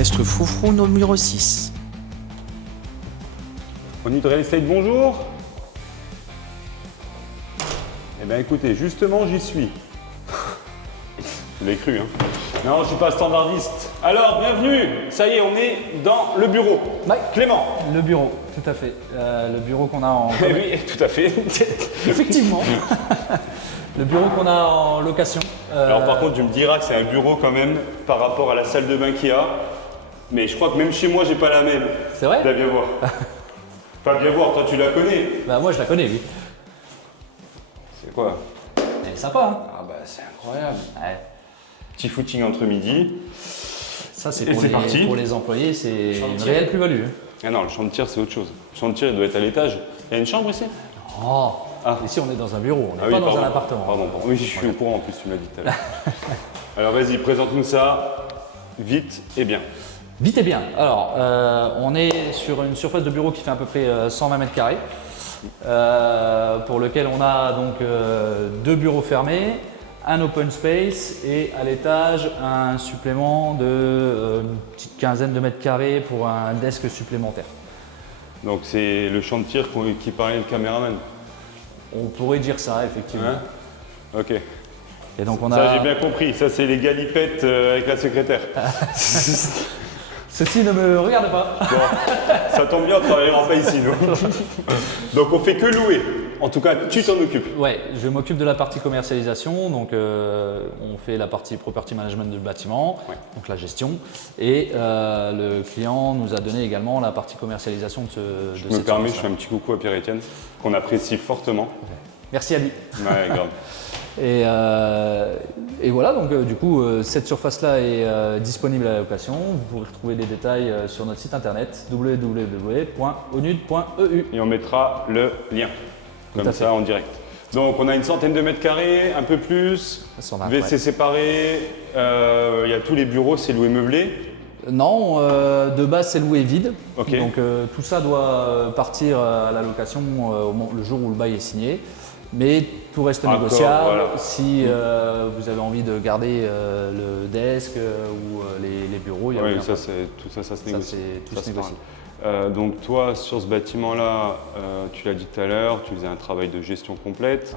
Test Froufrou numéro 6. Onid Real Estate, bonjour. Eh bien écoutez, justement j'y suis. Vous l'avez cru, hein? Non, je ne suis pas standardiste. Alors, bienvenue. Ça y est, on est dans le bureau. Ouais. Clément. Le bureau, tout à fait. Le bureau qu'on a en... Eh oui, tout à fait. Effectivement. Le bureau qu'on a en location. Alors par contre, tu me diras que c'est un bureau quand même par rapport à la salle de bain qu'il y a. Mais je crois que même chez moi, j'ai pas la même. C'est vrai? Viens voir. Enfin, viens voir, toi tu la connais. Bah moi je la connais, oui. C'est quoi? Elle est sympa, hein? Ah bah c'est incroyable. Ouais. Petit footing entre midi. Ça c'est Et c'est parti. pour les employés, c'est une réelle plus-value. Ah non, le champ de tir c'est autre chose. Le champ de tir il doit être à l'étage. Il y a une chambre ici? Oh, Ah. ici on est dans un bureau, on n'est Ah pas oui, dans pardon. un appartement. Pardon. Oui, je suis au courant en plus, tu me l'as dit tout à l'heure. Alors vas-y, présente-nous ça vite et bien. Vite et bien. Alors, on est sur une surface de bureau qui fait à peu près 120 mètres carrés, pour lequel on a donc deux bureaux fermés, un open space et à l'étage un supplément de une petite quinzaine de mètres carrés pour un desk supplémentaire. Donc c'est le champ de tir qui parlait le caméraman. On pourrait dire ça, effectivement. Hein? Ok. Et donc on Ça a... j'ai bien compris, ça c'est les galipettes avec la secrétaire. Ceci ne me regarde pas. Bon, ça tombe bien, on ne travaillera pas ici nous. Donc on fait que louer. En tout cas, tu t'en occupes. Ouais, je m'occupe de la partie commercialisation, donc on fait la partie property management du bâtiment, Ouais. donc la gestion, et le client nous a donné également la partie commercialisation de Je me permets, je fais un petit coucou à Pierre-Étienne, qu'on apprécie fortement. Merci à lui. Ouais, grave. Et voilà, donc du coup, cette surface-là est disponible à la location. Vous pourrez retrouver les détails sur notre site internet www.onud.eu. Et on mettra le lien, Tout comme à fait. ça en direct. Donc on a une centaine de mètres carrés, un peu plus, Ça en a, WC ouais. séparé, il y a tous les bureaux, c'est loué meublé. Non, de base c'est loué vide, Ok. donc tout ça doit partir à la location le jour où le bail est signé, mais tout reste Accord, négociable. voilà. Si vous avez envie de garder le desk ou les bureaux, il y a Oui, aucun ça, problème. tout ça se Ça, négocie. c'est tout Ça se se négocie. parle. Donc toi, sur ce bâtiment-là, tu l'as dit tout à l'heure, tu faisais un travail de gestion complète.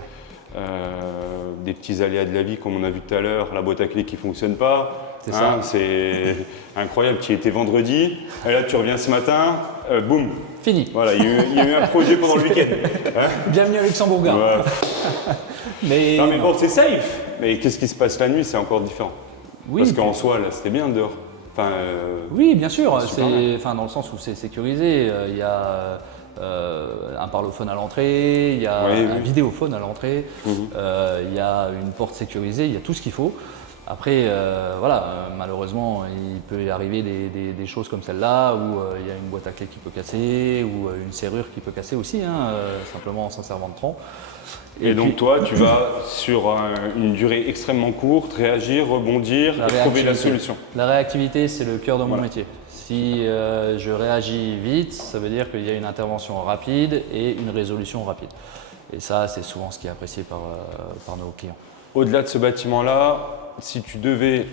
Des petits aléas de la vie comme on a vu tout à l'heure, la boîte à clés qui ne fonctionne pas. C'est ça. C'est incroyable, tu y étais vendredi, et là tu reviens ce matin, boum. Fini. Voilà, il y a eu un projet pendant le week-end. Hein? Bienvenue à Luxembourg. Ouais. Mais, Non mais bon, c'est safe. Mais qu'est-ce qui se passe la nuit, c'est encore différent. oui, Parce puis- qu'en soi, là, c'était bien dehors. Enfin, oui, bien sûr. super bien. Enfin, dans le sens où c'est sécurisé. Il y a un parlophone à l'entrée, il y a Oui, un oui. vidéophone à l'entrée, Mhm. il y a une porte sécurisée, il y a tout ce qu'il faut. Après, voilà, malheureusement, il peut y arriver des choses comme celle-là où il y a une boîte à clés qui peut casser ou une serrure qui peut casser aussi, hein, simplement en s'en servant de tronc. Et donc puis, toi, tu vas sur une durée extrêmement courte, réagir, rebondir La et trouver la réactivité. solution. La réactivité, c'est le cœur de mon Voilà. métier. Si je réagis vite, ça veut dire qu'il y a une intervention rapide et une résolution rapide. Et ça, c'est souvent ce qui est apprécié par nos clients. Au-delà de ce bâtiment-là, si tu devais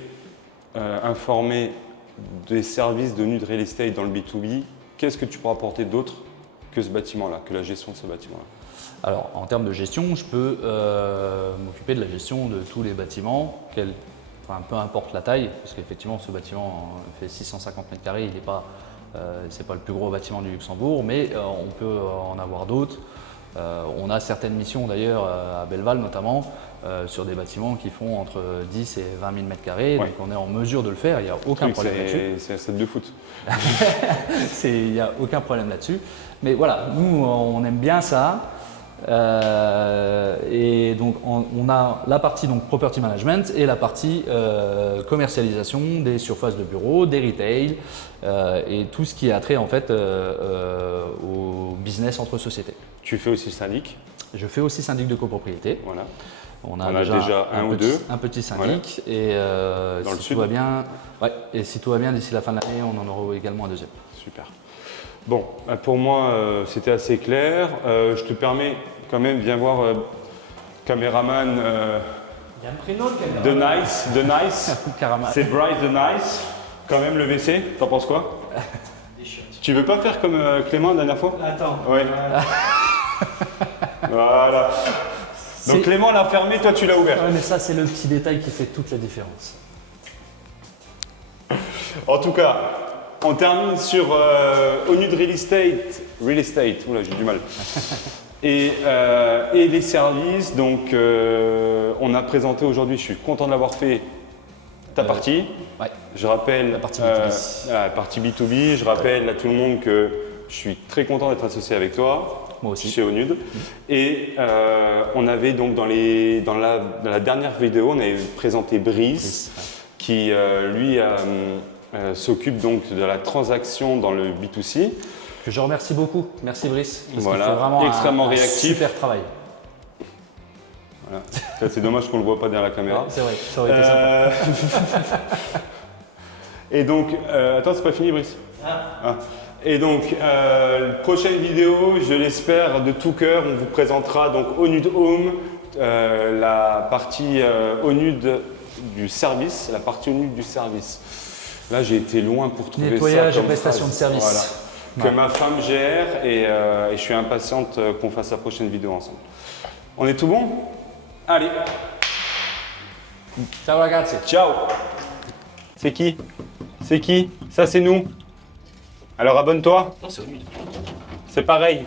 informer des services de Nud Real Estate dans le B2B, qu'est-ce que tu pourras apporter d'autre que ce bâtiment-là, que la gestion de ce bâtiment-là? Alors, en termes de gestion, je peux m'occuper de la gestion de tous les bâtiments, peu importe la taille, parce qu'effectivement, ce bâtiment fait 650 mètres carrés, il n'est pas, c'est pas le plus gros bâtiment du Luxembourg, mais on peut en avoir d'autres. On a certaines missions d'ailleurs à Belleval notamment, sur des bâtiments qui font entre 10 et 20 000 mètres carrés, Ouais. donc on est en mesure de le faire, il n'y a aucun Oui, problème là-dessus. c'est un stade de foot. Il n'y a aucun problème là-dessus. Mais voilà, nous, on aime bien ça. Et donc, on a la partie donc, property management et la partie commercialisation des surfaces de bureaux, des retail et tout ce qui a trait en fait au business entre sociétés. Tu fais aussi syndic, Je fais aussi syndic de copropriété. voilà. On a déjà un ou deux. un petit syndic et Dans le si sud. tout va bien, ouais, et si tout va bien d'ici la fin de l'année, on en aura également un deuxième. Super. Bon, pour moi, c'était assez clair. Je te permets quand même, viens voir caméraman Il y a un prénom de The Nice. Carama. C'est Bryce The Nice. Quand même le WC, t'en penses quoi? Tu veux pas faire comme Clément la dernière fois? Attends. Ouais. Voilà. Donc C'est- Clément l'a fermé, toi tu l'as ouvert. Ouais, mais ça, c'est le petit détail qui fait toute la différence. En tout cas, on termine sur Onud Real Estate. Real Estate, oula, j'ai du mal. Et les services. Donc, on a présenté aujourd'hui, je suis content de l'avoir fait, ta partie. Ouais. Je rappelle La partie B2B. la partie B2B. Je rappelle à tout le monde que je suis très content d'être associé avec toi. Moi aussi. Chez Onud. Et on avait donc dans la dernière vidéo, on avait présenté Brice, qui lui s'occupe donc de la transaction dans le B2C. Que je remercie beaucoup. Merci Brice. Parce Voilà, qu'il fait vraiment extrêmement un réactif. super travail. Voilà. Ça, c'est dommage qu'on ne le voit pas derrière la caméra. Ouais, c'est vrai, ça aurait été sympa. Et donc, attends, c'est pas fini, Brice. Ah. Et donc, prochaine vidéo, je l'espère de tout cœur, on vous présentera donc Onud Home, la partie Onud du service, la partie Onud du service. Là, j'ai été loin pour trouver Nettoyage ça et comme prestation de phrase. service. Voilà. Ouais. Que ma femme gère et je suis impatiente qu'on fasse la prochaine vidéo ensemble. On est tout bon? Allez, Ciao ragazzi. ciao. C'est qui? C'est qui? Ça, c'est nous. Alors abonne-toi. Non, c'est Onud. C'est pareil.